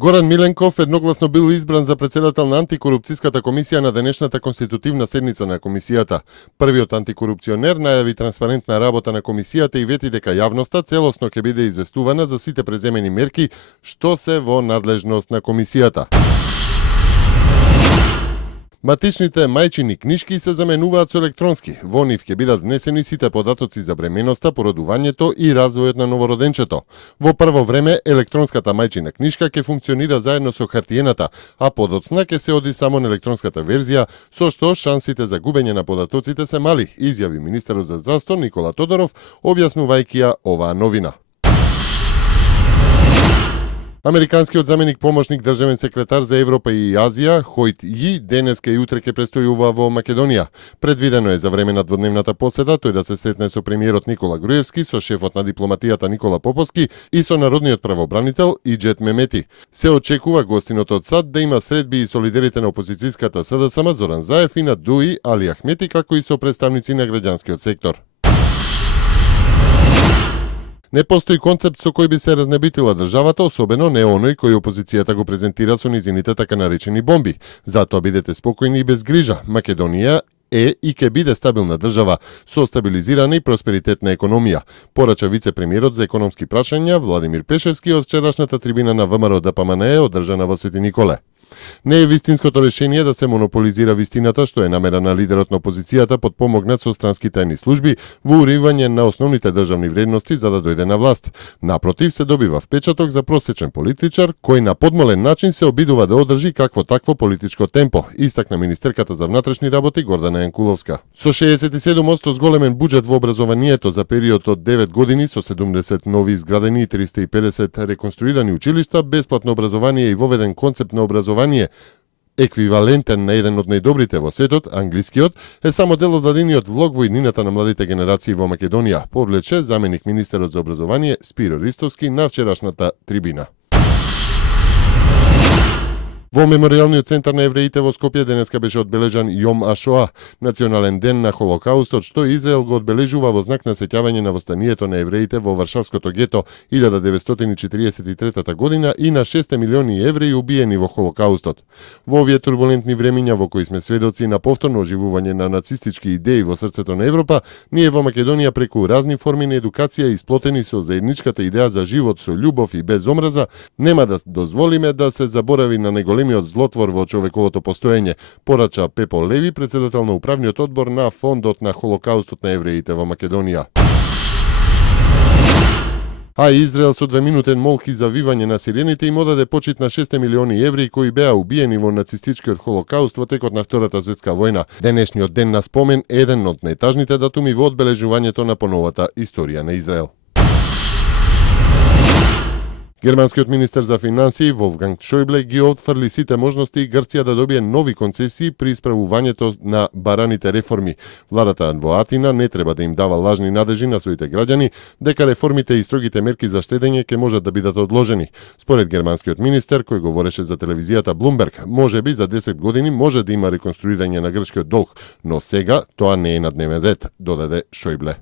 Горан Миленков едногласно бил избран за претседател на антикорупцијската комисија на денешната конститутивна седница на комисијата. Првиот антикорупционер најави транспарентна работа на комисијата и вети дека јавноста целосно ќе биде известувана за сите преземени мерки што се во надлежност на комисијата. Матичните мајчини книшки се заменуваат со електронски. Во нив ќе бидат внесени сите податоци за бременоста, породувањето и развојот на новороденчето. Во прво време електронската мајчина книшка ќе функционира заедно со хартиената, а подоцна ќе се оди само на електронската верзија, со што шансите за губење на податоците се мали, изјави министерот за здравство Никола Тодоров, објаснувајќи ја оваа новина. Американскиот заменик помошник државен секретар за Европа и Азија, Хојт Ји, денеска и утре ќе престојува во Македонија. Предвидено е за време на дводневната поседа тој да се сретне со премиерот Никола Груевски, со шефот на дипломатијата Никола Поповски и со народниот правобранител Иџет Мемети. Се очекува гостинот од САД да има средби и со лидерите на опозицијската СДСМ Зоран Заев и на ДУИ Али Ахмети, како и со представници на граѓанскиот сектор. Не постои концепт со кој би се разнебитила државата, особено не оној кој опозицијата го презентира со низините така наречени бомби. Затоа бидете спокојни и без грижа. Македонија е и ќе биде стабилна држава со стабилизирана и просперитетна економија, порача вице-премиерот за економски прашања Владимир Пешевски од вчерашната трибина на ВМРО ДПМНЕ одржана во Свети Николе. Не е вистинското решение да се монополизира вистината, што е намера на лидерот на опозицијата подпомогнат со странски тајни служби во уривање на основните државни вредности за да дојде на власт. Напротив, се добива впечаток за просечен политичар кој на подмолен начин се обидува да одржи какво такво политичко темпо, истакна министерката за внатрешни работи Гордана Јанкуловска. Со 67% зголемен буџет во образованието за период од 9 години со 70 нови изградени и 350 реконструирани училишта, бесплатно образование и воведен концепт на образование еквивалентен на еден од најдобрите во светот, англискиот, е само дел од владиниот влог во иднината на младите генерации во Македонија, повлече заменик министерот за образование Спиро Ристовски на вчерашната трибина. Во Меморијалниот центар на евреите во Скопје денеска беше одбележан Јом Ашоа, национален ден на Холокаустот, што Израел го одбележува во знак на сеќавање на востанието на евреите во Варшавското гето 1943 година и на 6 милиони евреи убиени во Холокаустот. Во овие турбулентни времиња во кои сме сведоци на повторно оживување на нацистички идеи во срцето на Европа, ние во Македонија преку разни форми на едукација исплотени со заедничката идеја за живот со љубов и без омраза, нема да дозволиме да се заборави на неголемиот злотвор во човековото постоење, порача Пепо Леви, председател на управниот одбор на Фондот на Холокаустот на евреите во Македонија. А Израел со 2-минутен молки за вивање на сирените им одаде почит на 6 милиони евреи кои беа убиени во нацистичкиот Холокауст во текот на Втората светска војна. Денешниот ден на спомен е еден од најтажните датуми во одбележувањето на поновата историја на Израел. Германскиот министер за финансии Волфганг Шојбле ги отфрли сите можности Грција да добие нови концесии при исправувањето на бараните реформи. Владата во Атина не треба да им дава лажни надежи на своите граѓани дека реформите и строгите мерки за штедење ќе можат да бидат одложени. Според германскиот министер, кој говореше за телевизијата Bloomberg, можеби за 10 години може да има реконструирање на грчкиот долг, но сега тоа не е на дневен ред, додаде Шојбле.